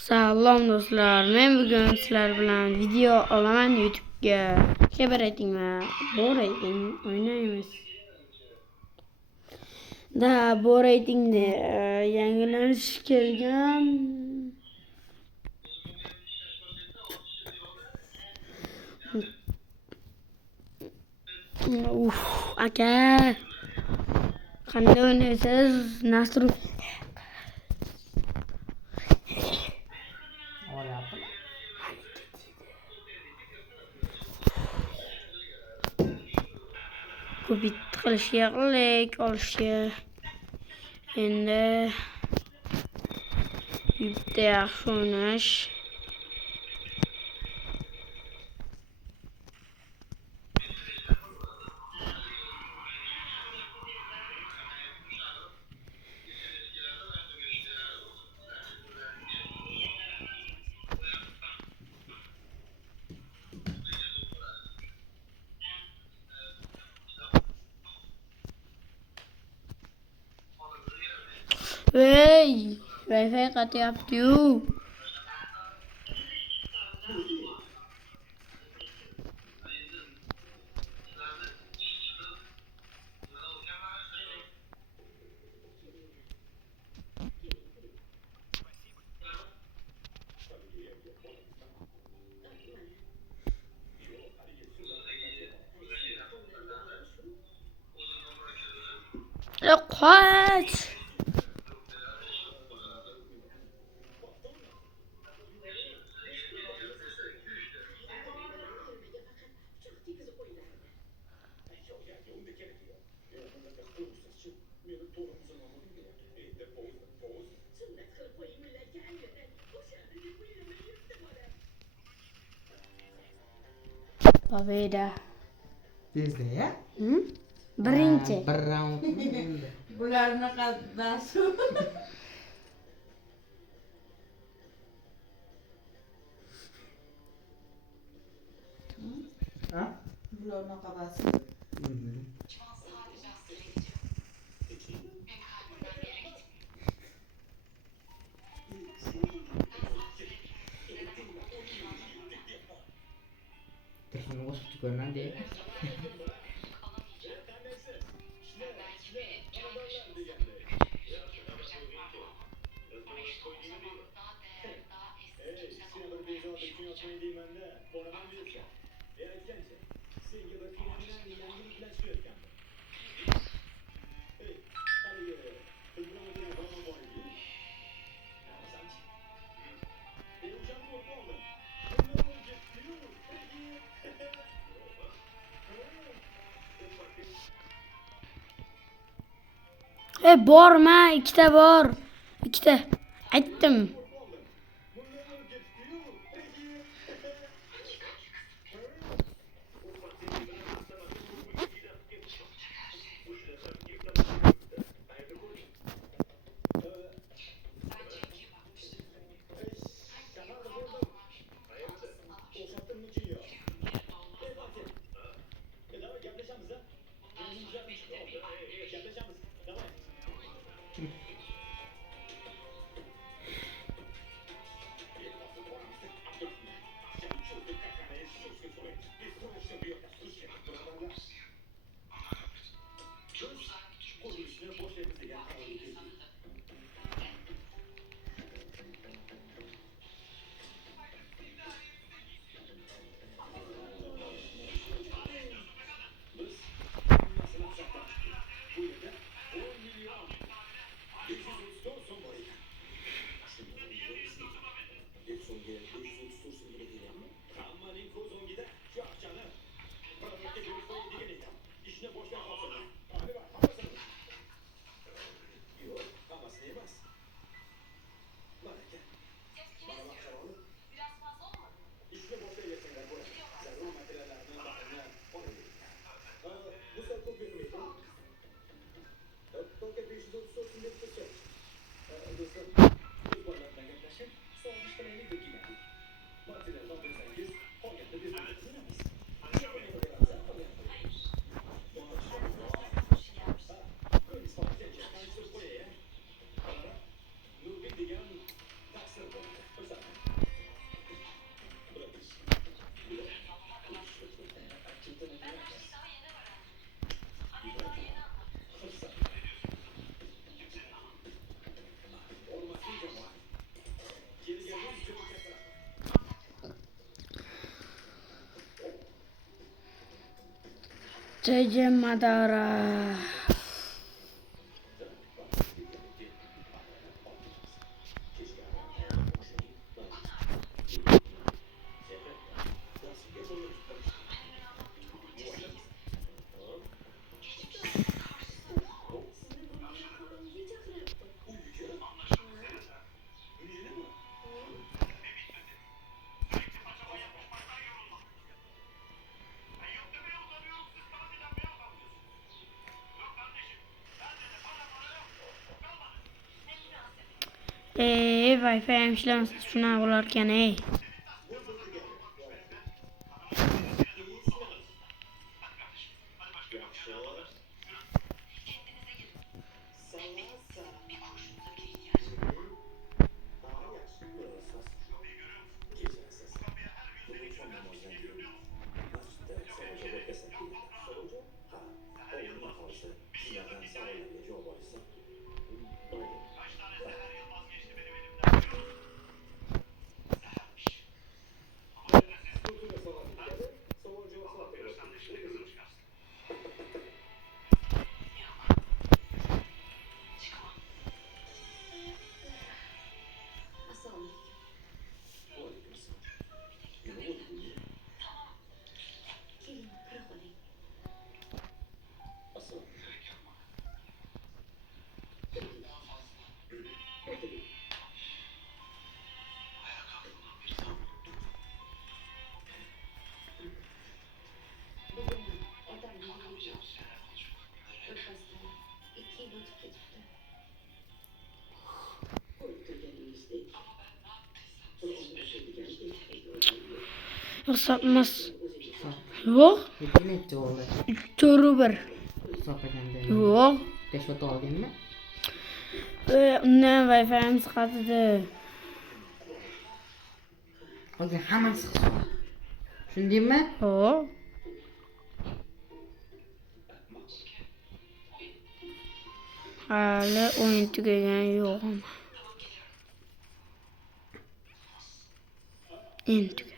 Salom do'stlar, men bugun sizlar bilan video olaman YouTube'ga. Xabar aytingmi? Bu reyting o'ynaymiz. Bu reytingda yangilanish kelgan. Aka. Qanday o'ynaysiz? Nasr bu bitti qilishga qilik olishga. Endi bitta yaxshi o'ynash. Hey, Wi-Fi qatyapti-yu. Qoch. Победа. Tezda ya? Birinchi. Bir raund. Bularni qaddasu. Ha? Bularni qaddasu. Telefonu bosib ko'rman de. Borma, ikkita bor. Ikkita. Aytdim. JJ Madara. Wi-Fi hemşiren şuna bularken ey. Sapmaz. Yok. Necha oldu? 3-1. Sopaganda. Yok. Besh foto olganmi? Undan Wi-Fi'miz qatidi. Hozir hammasi hisob. Tushundingmi? Yok. Hali oyun tugagan yo'q ama. Endi tugagan.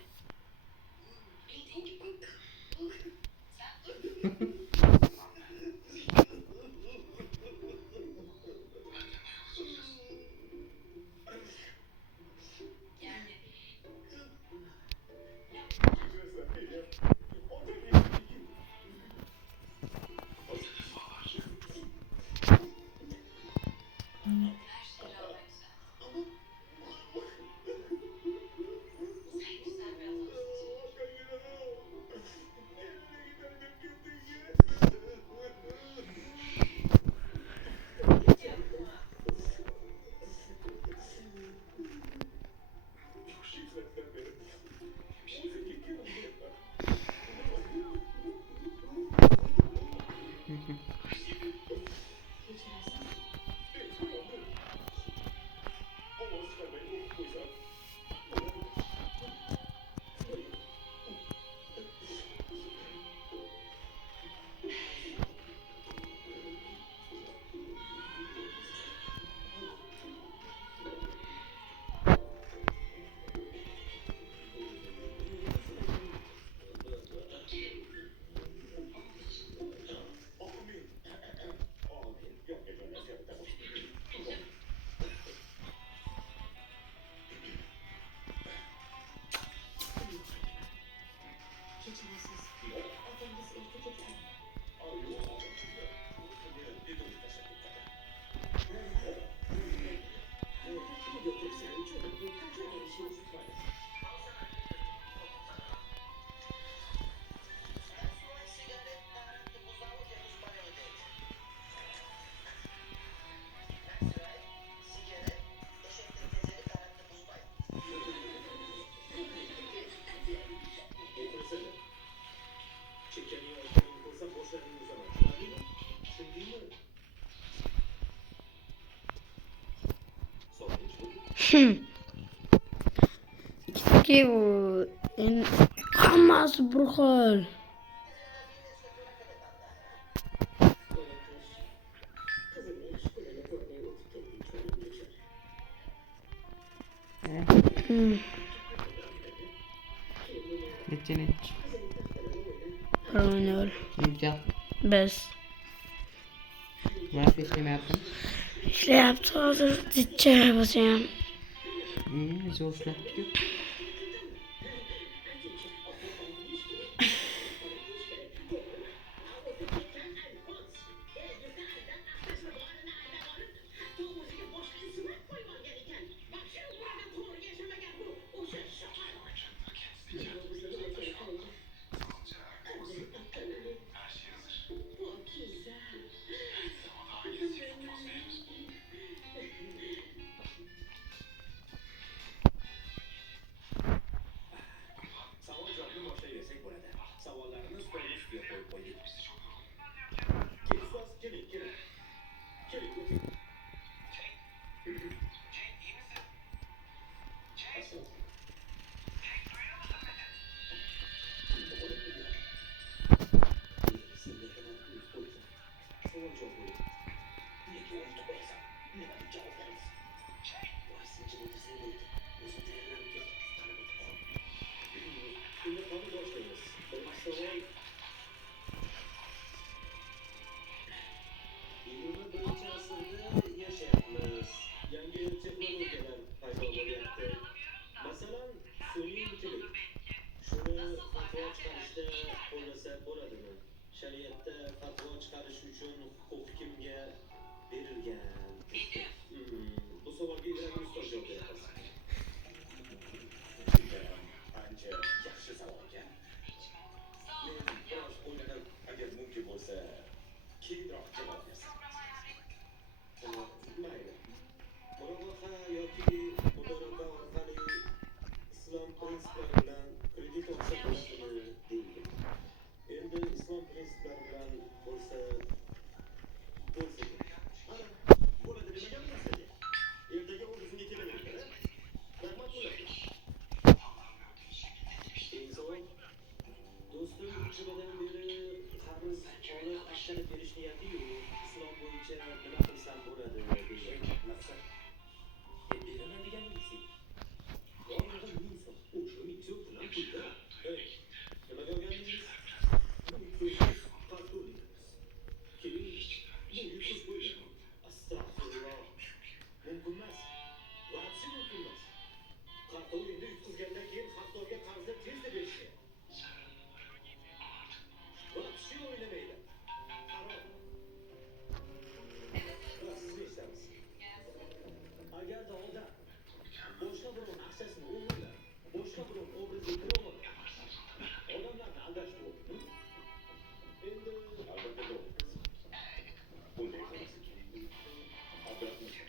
İkisi bu. Hammasi bir xil. Necha? Oynar. Necha? Biz. Nasıl işlemeyaptın? İşleyapti hazır zitçe basayım. Zor işlettik. Savollarni boshlayversak bo'ladi. Savollarni stolni ustiga qo'yib qo'ydik. Keling, keling, keling. Keling, o'tiring. Asıl. Savol javob bo'ling. Nega unutib qolasan? Nima deb javob beramiz? Boysinchi bo'lsa bo'ldi. O'zim tayyorlanib keldim. Qani o'tib qol. Unda qani boshlaymiz. Birinchi savol. 21 asrda yashayapmiz. Yangi texnologiyalar paydo bo'lyapti. Masalan, sun'iy intellekt. Shuni fatvo chiqarishda qo'llasak bo'ladimi? Shariatda fatvo chiqarish uchun huquq kimga berilgan? Bu savolga Ibrahim ustoz javob beradi. Ancha yaxshi savol ekan. Men biroz o'ylanib, agar mumkin bo'lsa, keyinroq javob bersam. Mayli. Murovaha yoki muboraba orqali islom prinsiplari bilan kredit olsa bo'ladimi deyilgan. Endi islom prinsiplari bilan bo'lsa ana bo'ladi demaganman sizga. Ertaga o'zimga kelaveradi. Rahmat bo'ladi. Keyingi savol. Do'stim 3 yildan beri qarz olib ashtarib berish niyati-yu, islom bo'yicha nima qilsam bo'ladi degan nafsa. Beraman deganingiz. Orada ming so'm, o'sha 1000 so'm bilan pulda. Nimaga olganingiz? Astagfirullah. Mumkin emas. Vaqti mumkin emas. Qarqov endi yutqizgandan keyin xattoga qarzda tezda berishga. Vaqti o'ylamaydi. Harom. Siz ne istamiz? Agarda odam boshqa birovning aksiyasini o'g'irlab, boshqa birovning obraziga kira oladi. Odamlarni aldash to'g'rimi? Endi albatta to'g'ri. Bunday qilmaslik. Abdurahmonov.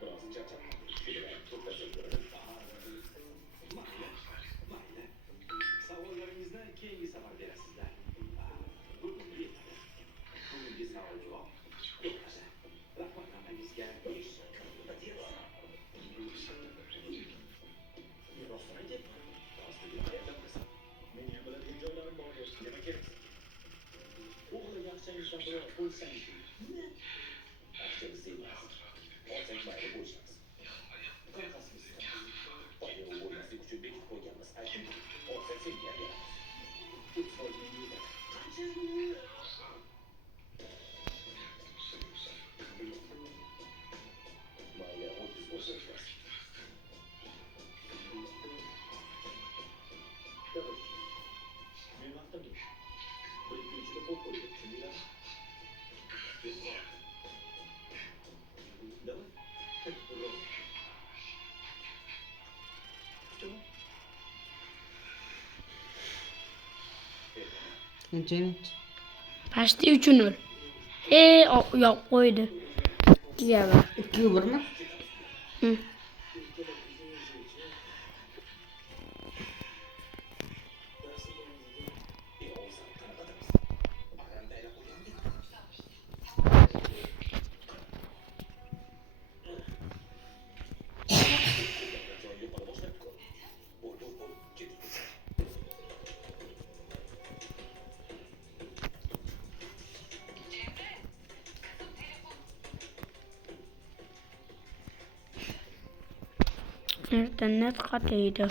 Biroz charchab qoldim. To'xtatib ko'raman. Mayli. Savollaringizni keyingi safar berasizlar. Bugun yetadi. Bugungi savol javob yo'qsa, rahmatnomangizga 5 so'm batyapsiz. Rostini aytyapman. Rostiga qayerdan bilasan? Mening ham biladigan joylarim bor. Nima kerak? O'g'li yaxshingizdan biror bo'lsangiz. Yaxshimiz emas. Olsang mayli bo'lishamiz. Qanaqasimiz? Oyi bo'lmaslik uchun bekitib qo'yganmiz. Ayting, olsang senga ham beramiz. 30 ming qancha? Mayli, 30 bo'lsa ishlaymiz. Men vaqtim yo'q. Bir kun ichida qo'l qo'yib tushundinglar. Давай. Ровно. Что? Neçeymiş? Başta 3-0. Yok koydu. Güzel bak. 2-1 mi? Hı. İnternet katıydı.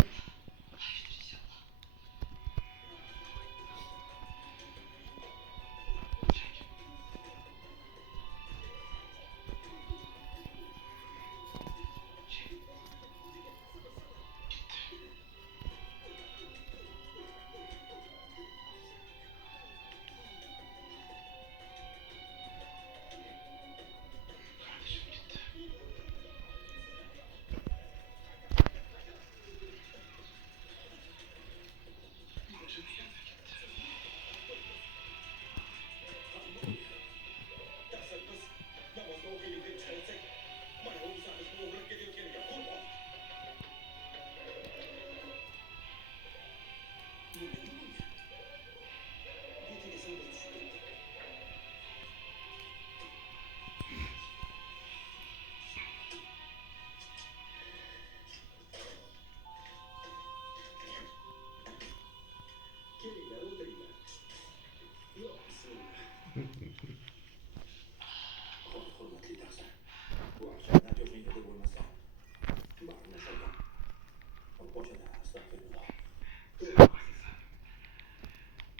Boşuna estağfurullah.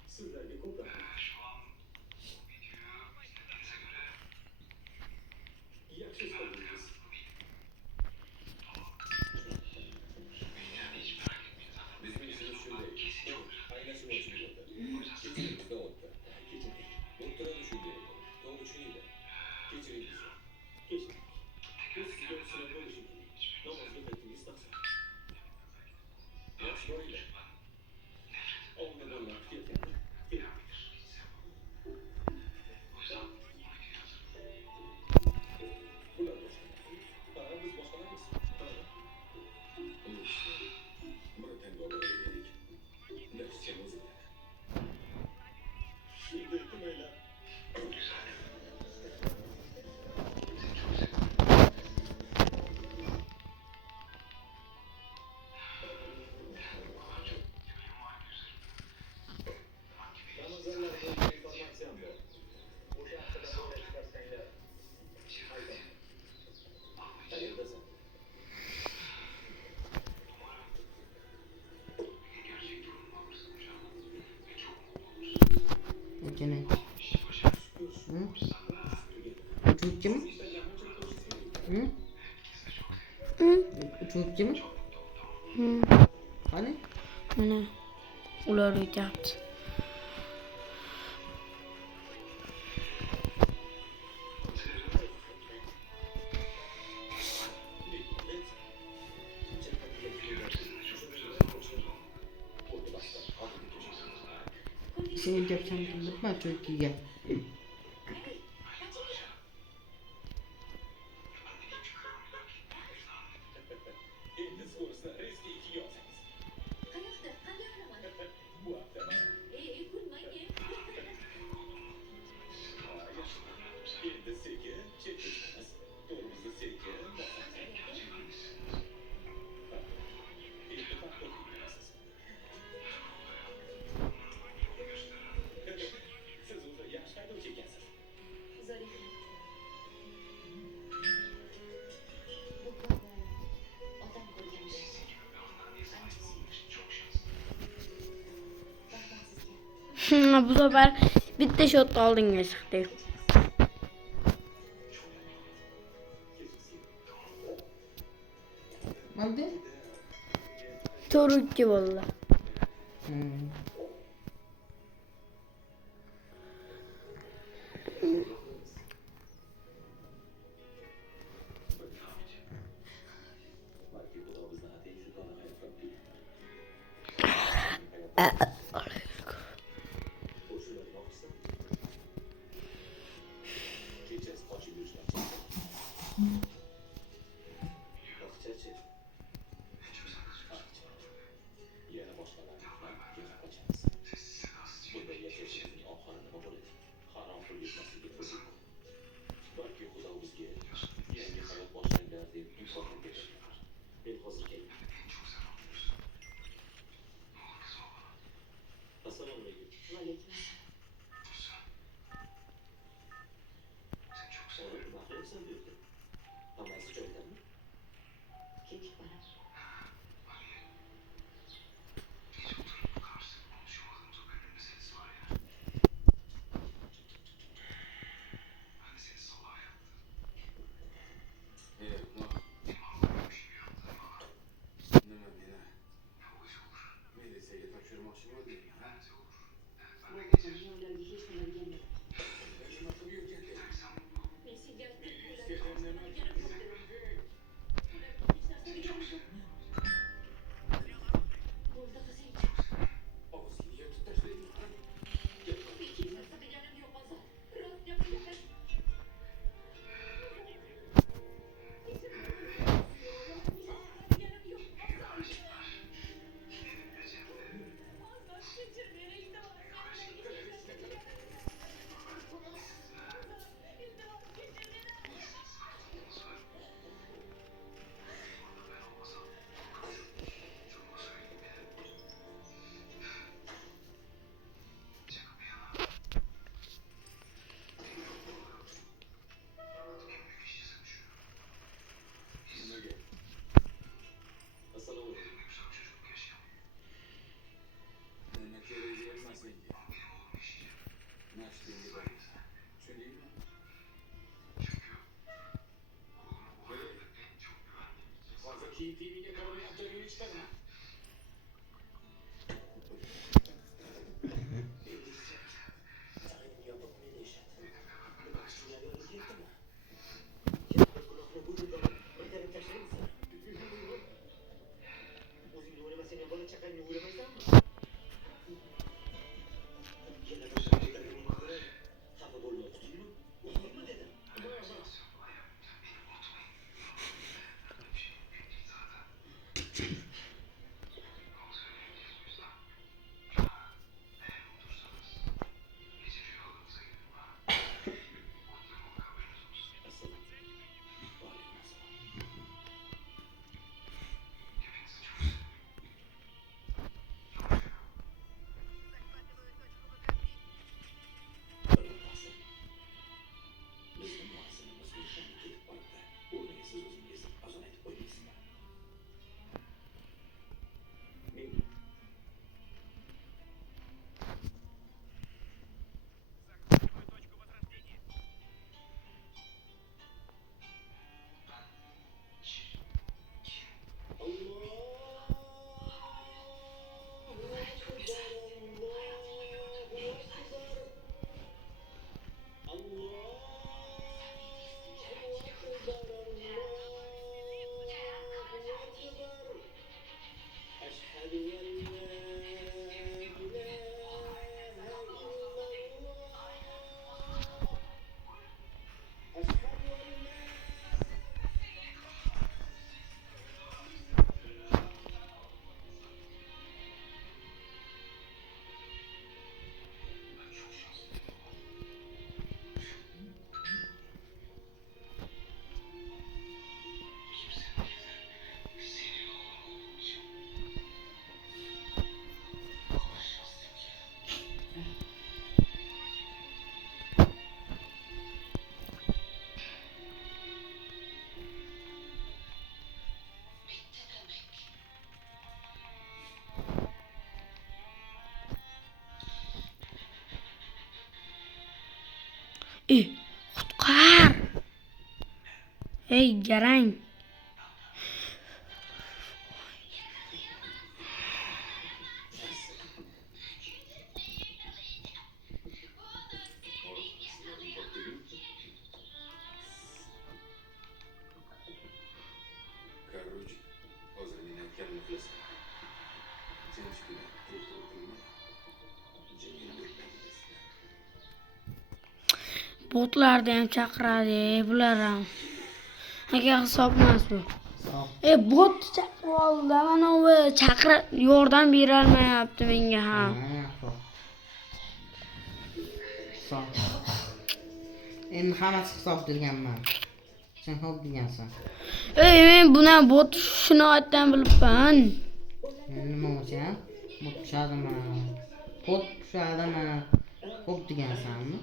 Sizlerge ko'p rahmat. Yaxshi hisoblaysiz. Bizning ishimiz shunday. Aynan shuni uchun bo'ldi. Kechiringizdan o'tdi. Kechirdik. Bo'lib turadi shunday. To'g'ri tushuninglar. Kechiring bizni. Kechirdik. Biz sizga sinab bo'lishi kerak. Namozga qaytingiz taqsir. Yaxshi boringlar. Oldin o'ylab kelganlar. Keling. Bular boshqalar. Biz boshqalarmiz. Buni tanga olaveraylik. Nafsga o'zinglar. Shunday qilmanglar. Ramazonlar bo'yicha informatsiyam bor. O'sha haqida bo'lak chiqarsanglar. Aytaman. Qayerdasan? Cennet. Hı? Uçukçu mu? Hı? Uçukçu mu? Hani? Mana ular o'tyapti. Seni yapsam unutma Türkiye. Endi sko'risini riski 2 yozamiz. Bu hafta endi sekin chetga chiqamiz. To'rimizni sekin bosamiz. Endi paxta o'qiyapsiz. Siz o'zi yaxshi haydovchi ekansiz. Bu sefer bitta shot oldinga chiqdi. Aldı? 4-2 bo'ldi. Balki Xudo bizni atay shu ko'rmay qoldi. Qo'shilar yoqsa. Kechasi qochib yurishlar. Vaqtcha. Yana boshqalar bilan yana qochamiz. Bunday yashashimizning oxiri nima bo'ladi? Harom pul yetmasligi buzuq. Balki Xudo bizga yangi hayot boshlanglar deb imkoniyat berishlar. Men hozir kelaman. Assalomu alaykum. Oğlum, nima qilyapsan bu yerda? Hammasi joyidami? Militsiyaga topshirmoqchi bo'ldingmi, ha? Nima qilib yurgan? Militsiyadan nima og'zingni yirtib tashlaydimi, ha? TV'de korona yapacağını çıkarma. Qutkar. Ey garang. Короче, hozir men aytganimni qilasan. Sen shu kuni turib jimgina o'tmaysiz. Botlarni ham chaqiradi, bular ham. Nega hisob emas bu? Sağ. Bot chaqirib oldi, mana u chaqirib yordam bera olmayapti menga ham. Sağ. Endi hammasi hisob berganman. Sen xo'p degansan. Men buni bot shinoatdan bilibman. Nima bo'lsa, bot tushadimi? Bot tushadimi? Xo'p degansanmi?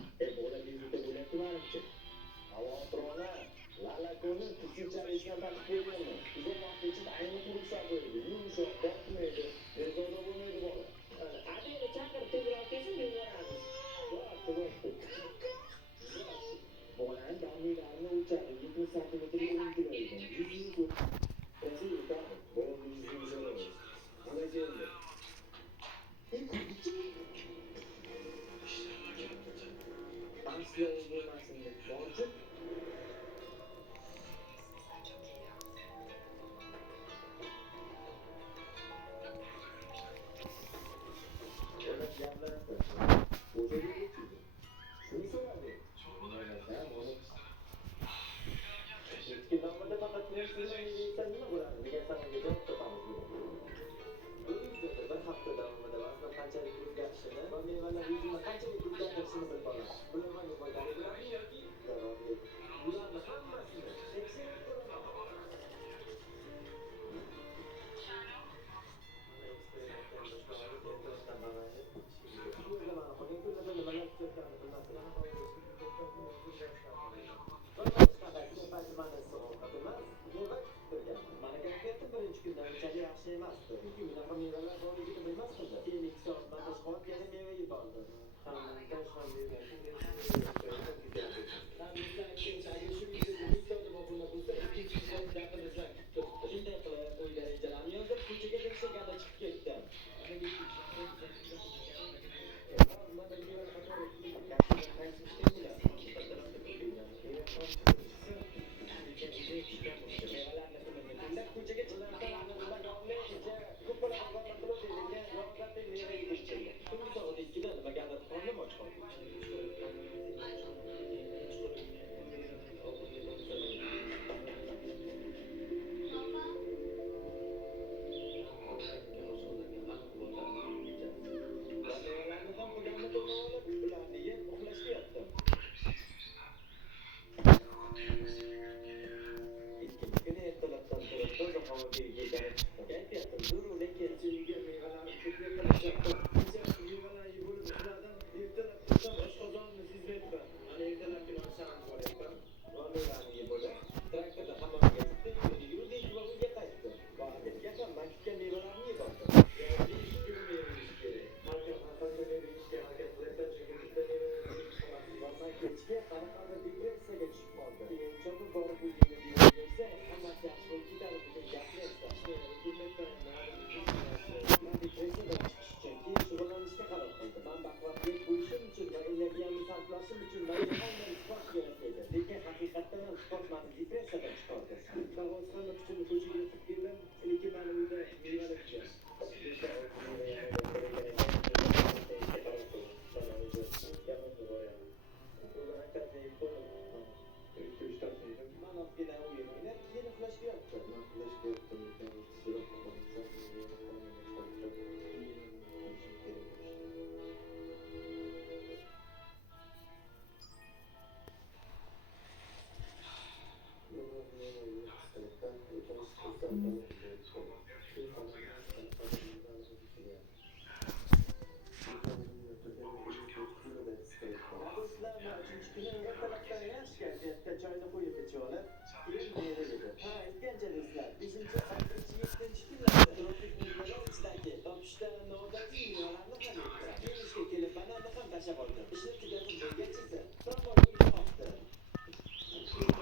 Qancha do'stlar? 5-6-7-kunlarda tropik mevalar ichidagi topishda noodatiy mevalarni qamaydi. Men ishga kelib bananni ham tashlab oldim. Ishni tugatib bo'lgach esa tramvayga qopdi.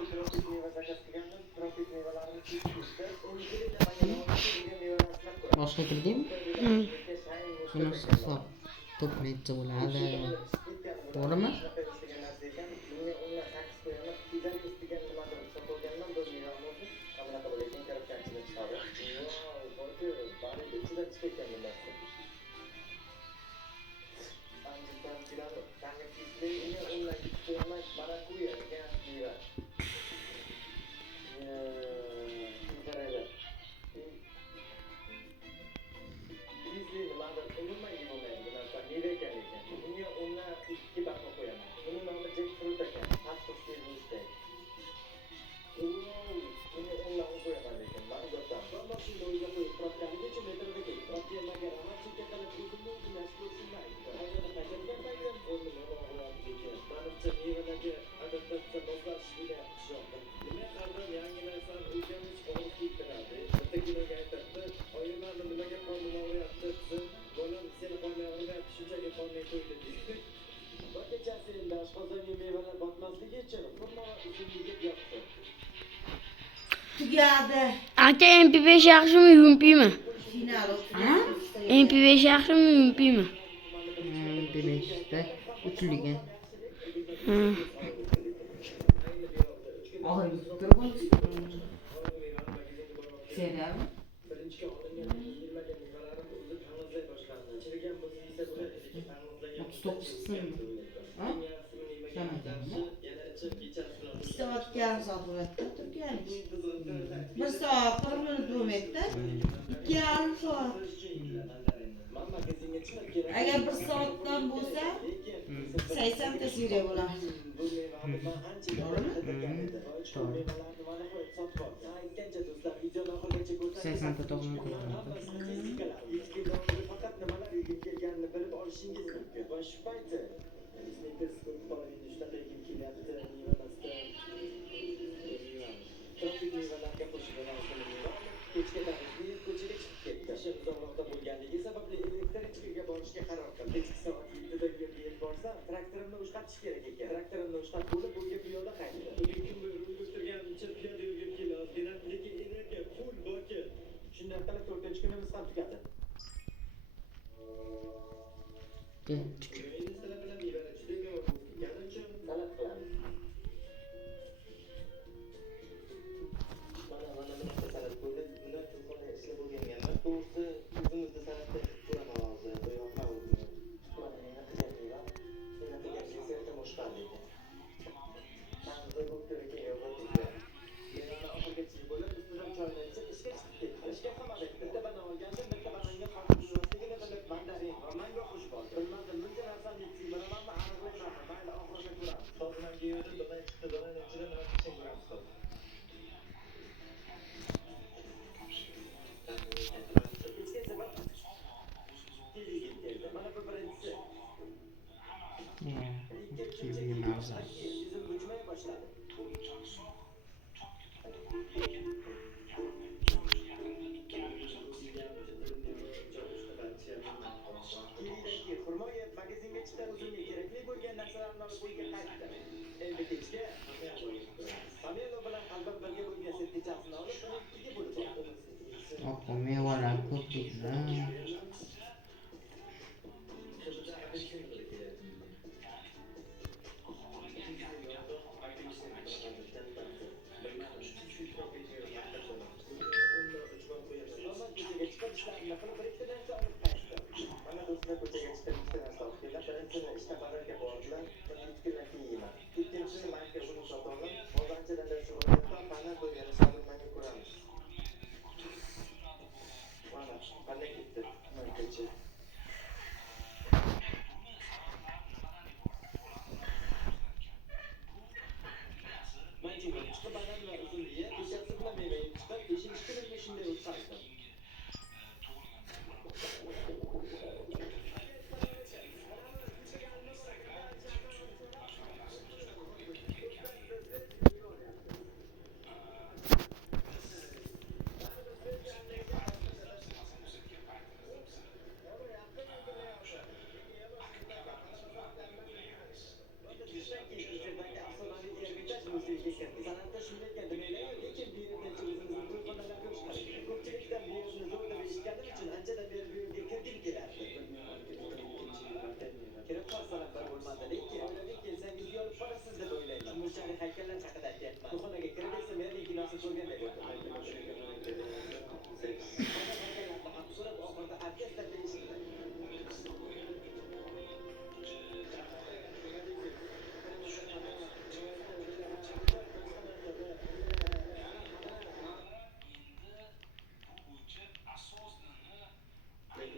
Tropik meva zakaz qilgandim. Tropik mevalarni kesib, o'ngilida mevalarni Boshqa kirdingmi? Shunisi hisob to'p necha bo'ladi? To'g'rimi? Tugadi. Aka MP5 yaxshimi UMPmi? Final Ha? MP5 yaxshimi UMPmi? B5'te uchligi. Ha. Oxirgi turib Serialmi? To'qqiz qismmi? Ha? soatga yarim soat bo'ladida turgani. 1 soat 40 minut bo'lmaydi-da. 2,5 soat. Agar 1 soatdan bo'lsa 80 ta seriya bo'lardi. To'g'ri. 80 ta to'g'ri ko'radi. Faqat nimalar yigib kelganini bilib olishingiz mumkin. Va shu payti Snickers qo'lini shunaqa yigib kelyapti, mevamasdan. Tropik mevalarga qo'shilgan kechga tarixiy ko'chaga chiqib ketdi. Ishim uzoqroqda bo'lganligi sababli elektrичкаga borishga qaror qildim. Kechki soat 7da uyga borsam, traktorimni ushqatish kerak ekan. Traktorimni ushqatib bo'lib, uyga piyoda qaytdim. Bugun kimdir o'tirgancha piyoda uyga keldim, lekin energiya full boki. Shunday qilib 4-kunimiz ham tugadi. Mevalar ko'p ketdi.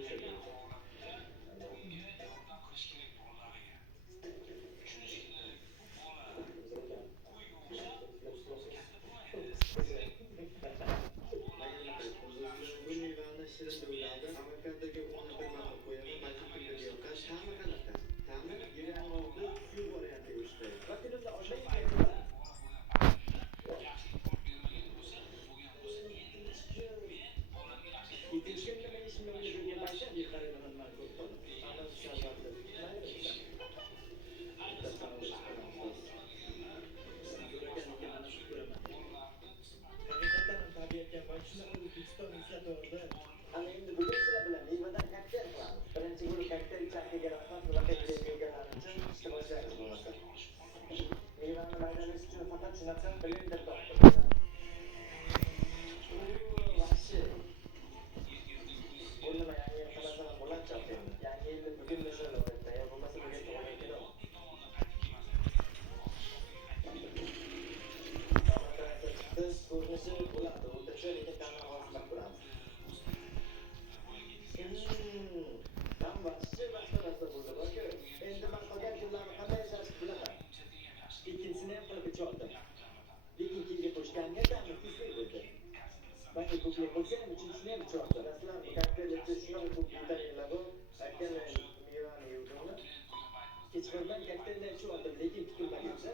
Bu mevani shirin duvladi avokaddoga uni bir mahal qo'yaman balki kunlarga yoqar ta'mi qanaqa ta'mi yuragim oldi suv boryapti go'shtda vakilimda oshaydi yetishgan nima ishim bilan yurgan paytda bir qarayman man ko'p qolib ana sharbatni haqiqatan tabiatga boshqa O'zbekiston eslatordi. Ana endi bugun sizlar bilan mevadan kokteyl qilamiz. Birinchi bo'lib kokteyl chaqqiga rahmat va kokteyl yeganlar uchun ishni boshlaymiz bo'lmasa. Mevani maydalash uchun faqat shunaqa blender topdim. Vahshiy. Bu nima yangi yil qilasan bo'ladi endi. Yangi yilni bugun nishonlayapti. Ya bo'lmasa bugun tug'ilgan kun. Biz ko'rinishi bo'ladi. O'rtacha lekin ta'mi hozir ko'ramiz. Tam vahshiy narsa bo'ldi. Bakir, endi men qolgan kunlarni qanday yashashni bilaman. Ikkinchisini ham qilib ichordim. Lekin keyinga qo'shganga ta'mi tezlik bo'ldi. Bakir ko'plik bo'lsa ham uchinchisini ham ichordim. Raslan bu kokteyl shunaqa ko'p vitaminlar bor. Aytgan mevani yuvdimmi? Kechqurun kokteylni ichordim, lekin kutilmaganda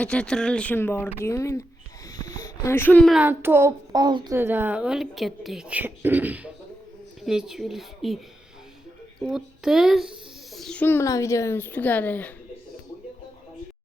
Qayta tirilishim bor diyor men. Shu bilan top 6'da o'lib ketdik. Necha 30. Shu bilan videomiz tugadi.